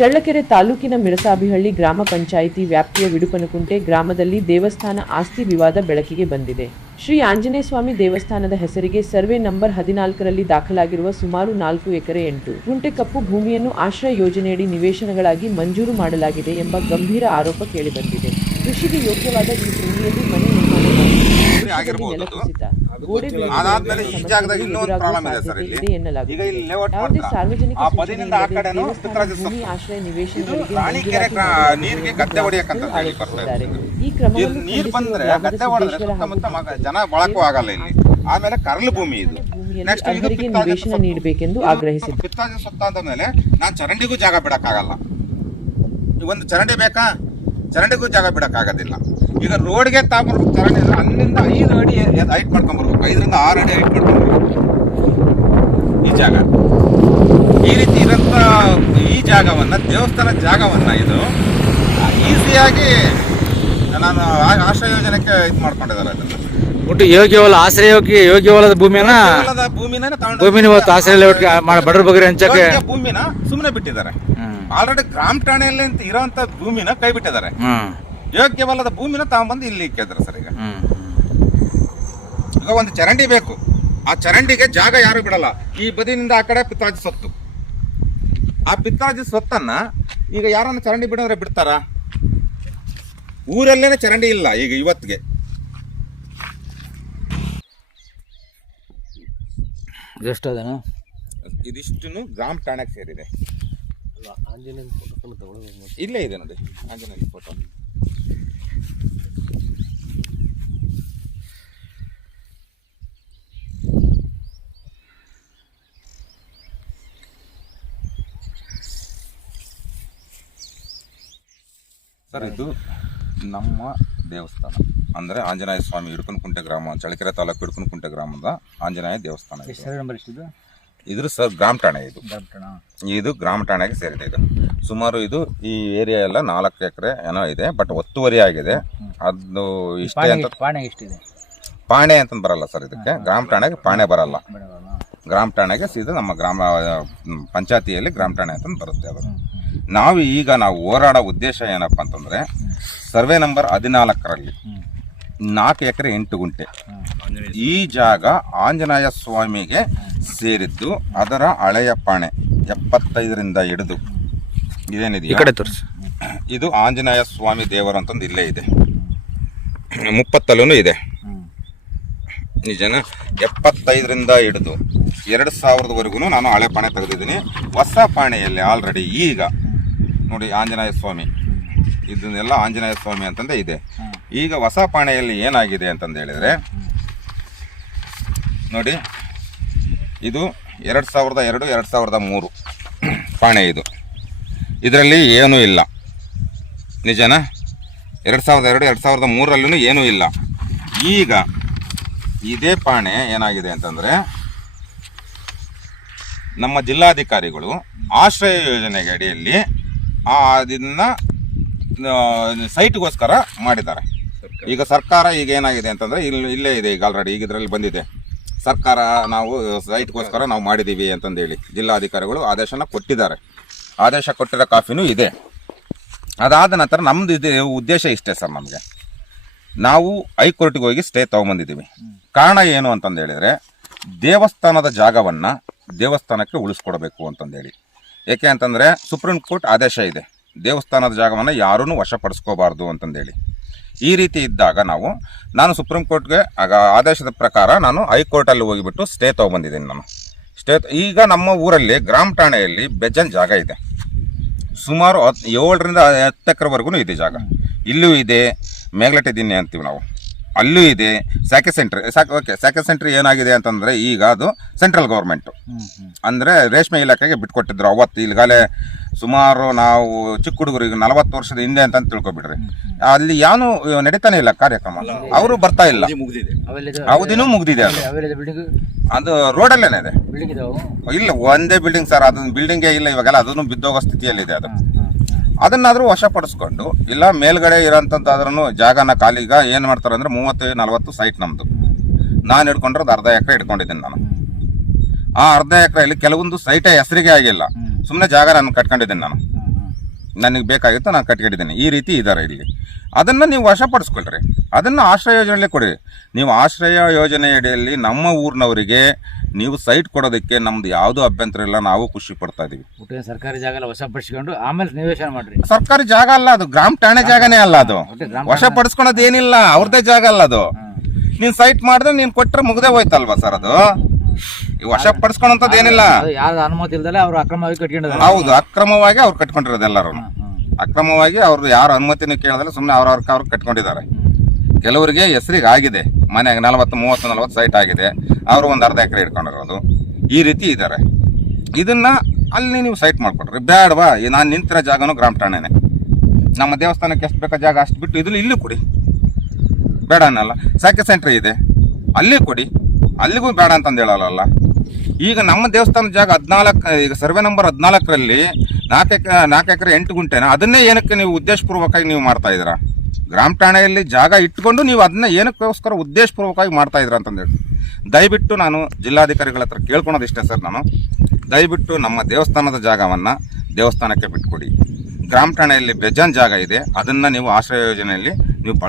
ಚಳ್ಳಕೆರೆ ತಾಲೂಕಿನ ಮಿರಸಾಬಿಹಳ್ಳಿ ಗ್ರಾಮ ಪಂಚಾಯಿತಿ ವ್ಯಾಪ್ತಿಯ ವಿಡುಪನಕುಂಟೆ ಗ್ರಾಮದಲ್ಲಿ ದೇವಸ್ಥಾನ ಆಸ್ತಿ ವಿವಾದ ಬೆಳಕಿಗೆ ಬಂದಿದೆ. ಶ್ರೀ ಆಂಜನೇಯ ಸ್ವಾಮಿ ದೇವಸ್ಥಾನದ ಹೆಸರಿಗೆ ಸರ್ವೆ ನಂಬರ್ ಹದಿನಾಲ್ಕರಲ್ಲಿ ದಾಖಲಾಗಿರುವ ಸುಮಾರು ನಾಲ್ಕು ಎಕರೆ ಎಂಟು ಗುಂಟೆ ಕಪ್ಪು ಭೂಮಿಯನ್ನು ಆಶ್ರಯ ಯೋಜನೆಯಡಿ ನಿವೇಶನಗಳಾಗಿ ಮಂಜೂರು ಮಾಡಲಾಗಿದೆ ಎಂಬ ಗಂಭೀರ ಆರೋಪ ಕೇಳಿಬಂದಿದೆ. ಕೃಷಿಗೆ ಯೋಗ್ಯವಾದ ಈ ಭೂಮಿಯಲ್ಲಿ ಮನೆ ನಿರ್ಮಾಣ ಅದಾದ್ಮೇಲೆ ಈ ಜಾಗದಾಗ ಇನ್ನೊಂದು ಪ್ರಾಬ್ಲಮ್ ಇದೆ ಸರ್ ಇಲ್ಲಿ. ಈಗ ಇಲ್ಲಿ ಲೇಔಟ್ ಆ ಪದಿನಿಂದ ಆ ಕಡೆನೂ ಭೂಮಿ ಆಶ್ರಯ ನಿವೇಶನಗಳಿಗೆ ರಾಣಿಕೆರೆ ನೀರಿಗೆ ಗದ್ದೆ ಹೊಡೆಯಕ್ಕಂತ ಹೇಳಿ ಬರ್ತಾ. ಈ ಕ್ರಮವನ್ನು ನೀರು ಬಂದ್ರೆ ಗದ್ದೆ ಹೊಡೆದ್ರೆ ಸುತ್ತಮುತ್ತ ಮಗ- ಜನ ಬಳಕು ಆಗಲ್ಲ ಇಲ್ಲಿ. ಆಮೇಲೆ ಕರಲು ಭೂಮಿ ಇದು. ನೆಕ್ಸ್ಟ್ ಇದು ನಿವೇಶನ ಸೊತ್ತು. ನೀಡಬೇಕೆಂದು ಆಗ್ರಹಿಸಿದ್ರು ಪಿತ್ತಾಜ ಸುತ್ತ ಸೊತ್ತು ಅಂದ ಮೇಲೆ ನಾನು ಚರಂಡಿಗೂ ಜಾಗ ಬಿಡಕ್ಕಾಗಲ್ಲ. ಒಂದು ಚರಂಡಿ ಬೇಕಾ? ಚರಂಡಿಗೂ ಜಾಗ ಬಿಡಕ್ಕಾಗೋದಿಲ್ಲ. ಈಗ ರೋಡ್ಗೆ ತಗೊಂಡ್ಬರ್ಬೇಕು ಚರಂಡಿ ಅಂದ್ರೆ ಅಲ್ಲಿಂದ ಐದು ಅಡಿ ಹೈಟ್ ಮಾಡ್ಕೊಂಬರ್ಬೇಕು. ಐದರಿಂದ ಆರು ಅಡಿ ಹೈಟ್ ಮಾಡ್ಕೊಂಬರ್ಬೇಕು. ಈ ಜಾಗ. ಈ ರೀತಿ ಇರೋಂಥ ಈ ಜಾಗವನ್ನ ದೇವಸ್ಥಾನ ಜಾಗವನ್ನ ಇದು ಈಸಿಯಾಗಿ ನಾನು ಆಶ್ರಯ ಯೋಜನೆಗೆ ಇದು ಮಾಡ್ಕೊಂಡಿದ್ದಾರೆ ಅದನ್ನ. ಒಟ್ಟು ಯೋಗ್ಯವಲ್ಲ ಆಶ್ರಯ ಯೋಗ್ಯವಲ್ಲದ ಭೂಮಿನ ಭೂಮಿನೇ ಇವತ್ತು ಆಶ್ರಯ ಲೇಔಟ್ಗೆ ಮಾಡಿ ಬಡವ್ರ ಬಗ್ಗೆ ಹಂಚಕ್ಕೆ ಭೂಮಿನ ಸುಮ್ಮನೆ ಬಿಟ್ಟಿದ್ದಾರೆ. ಆಲ್ರೆಡಿ ಗ್ರಾಮ ಠಾಣೆಯಲ್ಲಿ ಇರೋಂಥ ಭೂಮಿನ ಕೈ ಬಿಟ್ಟಿದ್ದಾರೆ. ಯೋಗ್ಯವಲ್ಲದ ಭೂಮಿನ ತಗೊಂಬಂದು ಇಲ್ಲಿ ಇಕ್ಕಿದ್ರು ಸರ್ ಈಗ. ಈಗ ಒಂದು ಚರಂಡಿ ಬೇಕು. ಆ ಚರಂಡಿಗೆ ಜಾಗ ಯಾರು ಬಿಡಲ್ಲ. ಈ ಬದಿನಿಂದ ಆ ಕಡೆ ಪಿತ್ತಾಜಿ ಸೊತ್ತು. ಆ ಪಿತ್ತಾಜಿ ಸೊತ್ತನ್ನ ಈಗ ಯಾರನ್ನ ಚರಂಡಿ ಬಿಡಿದ್ರೆ ಬಿಡ್ತಾರ? ಊರಲ್ಲೇನೆ ಚರಂಡಿ ಇಲ್ಲ ಈಗ ಇವತ್ತಿಗೆ. ಎಷ್ಟು ಅದೇನು? ಇದಿಷ್ಟು ಗ್ರಾಮ ಠಾಣೆಗೆ ಸೇರಿದೆ. ಇಲ್ಲೇ ಇದೆ ನೋಡಿ ಆಂಜನೇಯ ಫೋಟೋ ಸರ್ ಇದು ನಮ್ಮ ದೇವಸ್ಥಾನ. ಅಂದರೆ ಆಂಜನೇಯ ಸ್ವಾಮಿ ಹಿಡ್ಕನಕುಂಟೆ ಗ್ರಾಮ ಚಳಕೆರೆ ತಾಲೂಕು ಹಿಡ್ಕನಕುಂಟೆ ಗ್ರಾಮದ ಆಂಜನೇಯ ದೇವಸ್ಥಾನ ಇದು. ನಂಬರ್ ಇದ್ರ ಸರ್ ಗ್ರಾಮ ಠಾಣೆ ಇದು. ಡಾಕ್ಟರ್ಣ ಇದು ಗ್ರಾಮ ಠಾಣೆಗೆ ಸೇರಿದೆ ಇದು. ಸುಮಾರು ಇದು ಈ ಏರಿಯಾ ಎಲ್ಲ ನಾಲ್ಕು ಎಕರೆ ಏನೋ ಇದೆ ಬಟ್ ಒತ್ತುವರಿ ಆಗಿದೆ. ಅದು ಇಷ್ಟೇ ಅಂತ ಪಾಣೆ ಎಷ್ಟಿದೆ? ಪಾಣೆ ಅಂತ ಬರಲ್ಲ ಸರ್ ಇದಕ್ಕೆ. ಗ್ರಾಮ ಠಾಣೆಗೆ ಪಾಣೆ ಬರಲ್ಲ. ಬೇಡವಲ್ಲ ಗ್ರಾಮ ಠಾಣೆಗೆ ಸೀದಾ ನಮ್ಮ ಗ್ರಾಮ ಪಂಚಾಯಿತಿಯಲ್ಲಿ ಪಂಚಾಯತಿಯಲ್ಲಿ ಗ್ರಾಮ ಠಾಣೆ ಅಂತ ಬರುತ್ತೆ ಅದು. ನಾವು ಈಗ ನಾವು ಹೋರಾಡೋ ಉದ್ದೇಶ ಏನಪ್ಪ ಅಂತಂದ್ರೆ ಸರ್ವೆ ನಂಬರ್ ಹದಿನಾಲ್ಕರಲ್ಲಿ ನಾಲ್ಕು ಎಕರೆ ಎಂಟು ಗುಂಟೆ. ಈ ಜಾಗ ಆಂಜನೇಯ ಸ್ವಾಮಿಗೆ ಸೇರಿದ್ದು ಅದರ ಹಳೆಯ ಪಾಣೆ ಎಪ್ಪತ್ತೈದರಿಂದ ಹಿಡಿದು ಇದೇನಿದೆ ಕಡೆ ತೋರಿಸಿ. ಇದು ಆಂಜನೇಯ ಸ್ವಾಮಿ ದೇವರು ಅಂತಂದು ಇಲ್ಲೇ ಇದೆ. ಮುಪ್ಪತ್ತಲ್ಲೂ ಇದೆ. ನಿಜನ? ಎಪ್ಪತ್ತೈದರಿಂದ ಹಿಡಿದು ಎರಡು ಸಾವಿರದವರೆಗೂ ನಾನು ಹಳೆ ಪಾಣೆ ತೆಗೆದಿದ್ದೀನಿ. ಹೊಸ ಪಾಣೆಯಲ್ಲಿ ಆಲ್ರೆಡಿ ಈಗ ನೋಡಿ ಆಂಜನೇಯ ಸ್ವಾಮಿ. ಇದನ್ನೆಲ್ಲ ಆಂಜನೇಯ ಸ್ವಾಮಿ ಅಂತಂದೇ ಇದೆ. ಈಗ ಹೊಸ ಪಾಣೆಯಲ್ಲಿ ಏನಾಗಿದೆ ಅಂತಂದು ಹೇಳಿದರೆ ನೋಡಿ ಇದು ಎರಡು ಸಾವಿರದ ಎರಡು ಎರಡು ಸಾವಿರದ ಮೂರು ಪಾಣೆ ಇದು. ಇದರಲ್ಲಿ ಏನೂ ಇಲ್ಲ. ನಿಜನಾ? ಎರಡು ಸಾವಿರದ ಎರಡು ಎರಡು ಸಾವಿರದ ಮೂರಲ್ಲೂ ಏನೂ ಇಲ್ಲ. ಈಗ ಇದೇ ಪಾಣೆ ಏನಾಗಿದೆ ಅಂತಂದರೆ ನಮ್ಮ ಜಿಲ್ಲಾಧಿಕಾರಿಗಳು ಆಶ್ರಯ ಯೋಜನೆಗೆ ಅಡಿಯಲ್ಲಿ ಅದನ್ನ ಸೈಟ್ಗೋಸ್ಕರ ಮಾಡಿದ್ದಾರೆ. ಈಗ ಸರ್ಕಾರ ಈಗ ಏನಾಗಿದೆ ಅಂತಂದರೆ ಇಲ್ಲಿ ಇಲ್ಲೇ ಇದೆ ಈಗ ಆಲ್ರೆಡಿ ಈಗ ಇದರಲ್ಲಿ ಬಂದಿದೆ. ಸರ್ಕಾರ ನಾವು ಸೈಟ್ಗೋಸ್ಕರ ನಾವು ಮಾಡಿದ್ದೀವಿ ಅಂತಂದೇಳಿ. ಜಿಲ್ಲಾಧಿಕಾರಿಗಳು ಆದೇಶನ ಕೊಟ್ಟಿದ್ದಾರೆ. ಆದೇಶ ಕೊಟ್ಟಿರೋ ಕಾಫಿನೂ ಇದೆ. ಅದಾದ ನಂತರ ನಮ್ದು ಇದು ಉದ್ದೇಶ ಇಷ್ಟೇ ಸರ್ ನಮಗೆ. ನಾವು ಹೈಕೋರ್ಟ್ಗೆ ಹೋಗಿ ಸ್ಟೇ ತೊಗೊಂಬಂದಿದ್ದೀವಿ. ಕಾರಣ ಏನು ಅಂತಂದೇಳಿದರೆ ದೇವಸ್ಥಾನದ ಜಾಗವನ್ನು ದೇವಸ್ಥಾನಕ್ಕೆ ಉಳಿಸ್ಕೊಡ್ಬೇಕು ಅಂತಂದೇಳಿ. ಏಕೆ ಅಂತಂದರೆ ಸುಪ್ರೀಂ ಕೋರ್ಟ್ ಆದೇಶ ಇದೆ. ದೇವಸ್ಥಾನದ ಜಾಗವನ್ನು ಯಾರೂ ವಶಪಡಿಸ್ಕೋಬಾರ್ದು ಅಂತಂದೇಳಿ. ಈ ರೀತಿ ಇದ್ದಾಗ ನಾವು, ನಾನು ಸುಪ್ರೀಂ ಕೋರ್ಟ್ಗೆ ಆಗ ಆದೇಶದ ಪ್ರಕಾರ ನಾನು ಹೈಕೋರ್ಟಲ್ಲಿ ಹೋಗಿಬಿಟ್ಟು ಸ್ಟೇ ತೊಗೊಂಬಂದಿದ್ದೀನಿ ನಾನು. ಸ್ಟೇ ಈಗ ನಮ್ಮ ಊರಲ್ಲಿ ಗ್ರಾಮ ಠಾಣೆಯಲ್ಲಿ ಬೆಜ್ಜನ್ ಜಾಗ ಇದೆ. ಸುಮಾರು ಹತ್ತು ಏಳರಿಂದ ಹತ್ತು ಎಕರೆವರೆಗೂ ಇದೆ ಜಾಗ. ಇಲ್ಲೂ ಇದೆ ಮೇಲಟ್ಟಿದ್ದೀನಿ ಅಂತೀವಿ ನಾವು. ಅಲ್ಲೂ ಇದೆ ಸ್ಯಾಕೆ ಸೆಂಟ್ರಿ ಸಾಕ್ ಓಕೆ ಸ್ಯಾಕೆ ಸೆಂಟ್ರ್ ಏನಾಗಿದೆ ಅಂತಂದರೆ ಈಗ ಅದು ಸೆಂಟ್ರಲ್ ಗೌರ್ಮೆಂಟು ಅಂದರೆ ರೇಷ್ಮೆ ಇಲಾಖೆಗೆ ಬಿಟ್ಕೊಟ್ಟಿದ್ರು ಅವತ್ತು. ಈಗಾಗಲೇ ಸುಮಾರು ನಾವು ಚಿಕ್ಕ ಹುಡುಗರಿಗೆ ನಲವತ್ತು ವರ್ಷದ ಹಿಂದೆ ಅಂತ ತಿಳ್ಕೊಬಿಡ್ರಿ ಅಲ್ಲಿ ಯಾನು ನಡೀತಾನೆ ಇಲ್ಲ ಕಾರ್ಯಕ್ರಮ. ಅವರು ಬರ್ತಾ ಇಲ್ಲ. ಅವಧಿನೂ ಮುಗ್ದಿದೆ. ಅದು. ರೋಡಲ್ಲೇನೆ ಇದೆ. ಇಲ್ಲ ಒಂದೇ ಬಿಲ್ಡಿಂಗ್ ಸರ್. ಅದೊಂದು ಬಿಲ್ಡಿಂಗೇ ಇಲ್ಲ ಇವಾಗೆಲ್ಲ ಅದನ್ನು ಬಿದ್ದೋಗೋ ಸ್ಥಿತಿಯಲ್ಲಿದೆ ಅದು. ಅದನ್ನಾದ್ರೂ ವಶಪಡಿಸ್ಕೊಂಡು, ಇಲ್ಲ ಮೇಲ್ಗಡೆ ಇರೋಂಥದ್ದಾದ್ರೂ ಜಾಗನ ಖಾಲಿಗ ಏನು ಮಾಡ್ತಾರೆ ಅಂದ್ರೆ ಮೂವತ್ತು ನಲವತ್ತು ಸೈಟ್ ನಮ್ಮದು ನಾನು ಹಿಡ್ಕೊಂಡಿರೋದು ಅರ್ಧ ಎಕರೆ ಇಟ್ಕೊಂಡಿದ್ದೀನಿ ನಾನು. ಆ ಅರ್ಧ ಎಕರೆಯಲ್ಲಿ ಕೆಲವೊಂದು ಸೈಟೇ ಹೆಸರಿಗೆ ಆಗಿಲ್ಲ. ಸುಮ್ಮನೆ ಜಾಗ ನಾನು ಕಟ್ಕೊಂಡಿದ್ದೀನಿ ನಾನು. ನನಗೆ ಬೇಕಾಗಿತ್ತು ನಾನು ಕಟ್ಕೊಂಡಿದ್ದೀನಿ. ಈ ರೀತಿ ಇದ್ದಾರೆ ಇಲ್ಲಿ. ಅದನ್ನು ನೀವು ವಶಪಡಿಸ್ಕೊಳ್ರಿ. ಅದನ್ನು ಆಶ್ರಯ ಯೋಜನೆಯಲ್ಲಿ ಕೊಡಿ ನೀವು ಆಶ್ರಯ ಯೋಜನೆ ಅಡಿಯಲ್ಲಿ ನಮ್ಮ ಊರಿನವರಿಗೆ ನೀವು ಸೈಟ್ ಕೊಡೋದಕ್ಕೆ ನಮ್ದು ಯಾವುದು ಅಭ್ಯಂತರ ಇಲ್ಲ ನಾವು ಖುಷಿ ಪಡ್ತಾ ಇದೀವಿ. ಸರ್ಕಾರಿ ಜಾಗ ವಶಪಡಿಸಿಕೊಂಡು ವಶಪಡಿಸ್ಕೊಂಡು ಆಮೇಲೆ ನಿವೇಶನ ಮಾಡ್ರಿ. ಸರ್ಕಾರಿ ಜಾಗ ಅಲ್ಲ ಅದು ಗ್ರಾಮ ಠಾಣೆ ಜಾಗನೇ ಅಲ್ಲ ಅದು. ವಶಪಡಿಸ್ಕೊಳೋದು ಏನಿಲ್ಲ ಅವ್ರದ್ದೇ ಜಾಗ ಅಲ್ಲ ಅದು. ನೀನ್ ಸೈಟ್ ಮಾಡಿದ್ರೆ ನೀನ್ ಕೊಟ್ಟರೆ ಮುಗ್ದೇ ಹೋಯ್ತಲ್ವಾ ಸರ್ ಅದು? ಈ ವಶಪಡಿಸ್ಕೊಳಂತದ್ದು ಏನಿಲ್ಲ. ಅನುಮತಿ ಅವ್ರು ಅಕ್ರಮವಾಗಿ ಕಟ್ಕೊಂಡಿದ್ದಾರೆ. ಹೌದು ಅಕ್ರಮವಾಗಿ ಅವ್ರು ಕಟ್ಕೊಂಡಿರೋದು ಎಲ್ಲರೂ. ಅಕ್ರಮವಾಗಿ ಅವ್ರು ಯಾರು ಅನುಮತಿನೂ ಕೇಳಿದ್ರೆ ಸುಮ್ಮನೆ ಅವ್ರವ್ರ ಅವ್ರು ಕಟ್ಕೊಂಡಿದ್ದಾರೆ. ಕೆಲವರಿಗೆ ಹೆಸರಿಗೆ ಆಗಿದೆ. ಮನೆಯಾಗ ನಲವತ್ತು ಮೂವತ್ತು ನಲವತ್ತು ಸೈಟ್ ಆಗಿದೆ. ಅವರು ಒಂದು ಅರ್ಧ ಎಕರೆ ಇಟ್ಕೊಂಡಿರೋದು. ಈ ರೀತಿ ಇದ್ದಾರೆ ಇದನ್ನ ಅಲ್ಲಿ ನೀವು ಸೈಟ್ ಮಾಡಿಕೊಡ್ರಿ. ಬೇಡವಾ ನಾನು ನಿಂತಿರೋ ಜಾಗನೂ ಗ್ರಾಮ ಠಾಣೆನೆ. ನಮ್ಮ ದೇವಸ್ಥಾನಕ್ಕೆ ಎಷ್ಟು ಬೇಕೋ ಜಾಗ, ಅಷ್ಟು ಬಿಟ್ಟು ಇದ್ರಲ್ಲಿ ಇಲ್ಲೂ ಕೊಡಿ. ಬೇಡ ಅನ್ನಲ್ಲ. ಸಾಕೆ ಸೆಂಟ್ರ್ ಇದೆ. ಅಲ್ಲಿ ಕೊಡಿ. ಅಲ್ಲಿಗೂ ಬೇಡ ಅಂತಂದು ಹೇಳಲ್ಲ ಈಗ ನಮ್ಮ ದೇವಸ್ಥಾನದ ಜಾಗ ಹದಿನಾಲ್ಕು, ಈಗ ಸರ್ವೆ ನಂಬರ್ ಹದಿನಾಲ್ಕರಲ್ಲಿ ನಾಲ್ಕು ಎಕರೆ ನಾಲ್ಕು ಎಕರೆ ಎಂಟು ಗುಂಟೆನ? ಅದನ್ನೇ ಏನಕ್ಕೆ ನೀವು ಉದ್ದೇಶಪೂರ್ವಕವಾಗಿ ನೀವು ಮಾಡ್ತಾ ಇದ್ದೀರಾ? ಗ್ರಾಮ ಠಾಣೆಯಲ್ಲಿ ಜಾಗ ಇಟ್ಕೊಂಡು ನೀವು ಅದನ್ನ ಏನಕ್ಕೋಸ್ಕರ ಉದ್ದೇಶಪೂರ್ವಕವಾಗಿ ಮಾಡ್ತಾ ಇದ್ರ ಅಂತಂದೇಳಿ ದಯವಿಟ್ಟು ನಾನು ಜಿಲ್ಲಾಧಿಕಾರಿಗಳ ಹತ್ರ ಕೇಳ್ಕೊಳೋದಿಷ್ಟೇ ಸರ್ ನಾನು. ದಯವಿಟ್ಟು ನಮ್ಮ ದೇವಸ್ಥಾನದ ಜಾಗವನ್ನು ದೇವಸ್ಥಾನಕ್ಕೆ ಬಿಟ್ಕೊಡಿ. ಗ್ರಾಮ ಠಾಣೆಯಲ್ಲಿ ಬೇಜಾನ್ ಜಾಗ ಇದೆ, ಅದನ್ನು ನೀವು ಆಶ್ರಯ ಯೋಜನೆಯಲ್ಲಿ